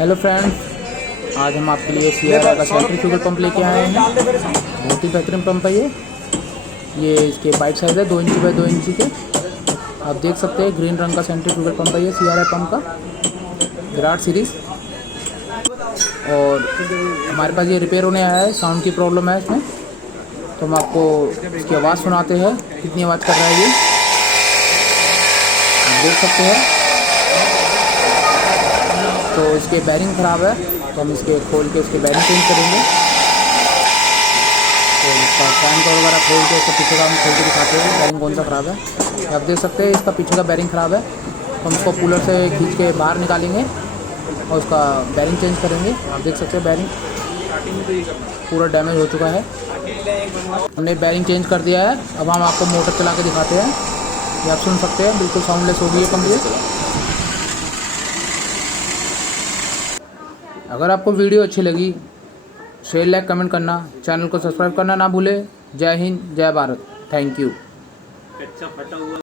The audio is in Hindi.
हेलो फ्रेंड्स, आज हम आपके लिए सीआरआई का सेंट्रीफ्यूगल पंप लेके आए हैं। बहुत ही बेहतरीन पंप है ये इसके बाइट साइज है 2 इंची बाय 2 इंची के। आप देख सकते हैं ग्रीन रंग का सेंट्रीफ्यूगल पंप है ये सीआरआई पंप का विराट सीरीज। और हमारे पास ये रिपेयर होने आया है, साउंड की प्रॉब्लम है इसमें, तो हम आपको इसकी आवाज़ सुनाते हैं कितनी आवाज़ कर रहा है ये, आप देख सकते हैं। तो इसके बैरिंग ख़राब है, तो हम इसके खोल के इसके बैरिंग चेंज करेंगे। तो इसका फैन का वगैरह खोल के इसका पीछे का हम खोल के दिखाते हैं बैरिंग कौन सा ख़राब है। आप देख सकते हैं इसका पीछे का बैरिंग ख़राब है, तो हम इसको कूलर से खींच के बाहर निकालेंगे और उसका बैरिंग चेंज करेंगे। आप देख सकते हैं बैरिंग पूरा डैमेज हो चुका है। हमने बैरिंग चेंज कर दिया है। अब हम आपको मोटर चला के दिखाते हैं, ये आप सुन सकते हैं, बिल्कुल साउंडलेस हो गई है कंप्लीट। अगर आपको वीडियो अच्छी लगी, शेयर लाइक कमेंट करना, चैनल को सब्सक्राइब करना ना भूलें। जय हिंद, जय भारत, थैंक यू।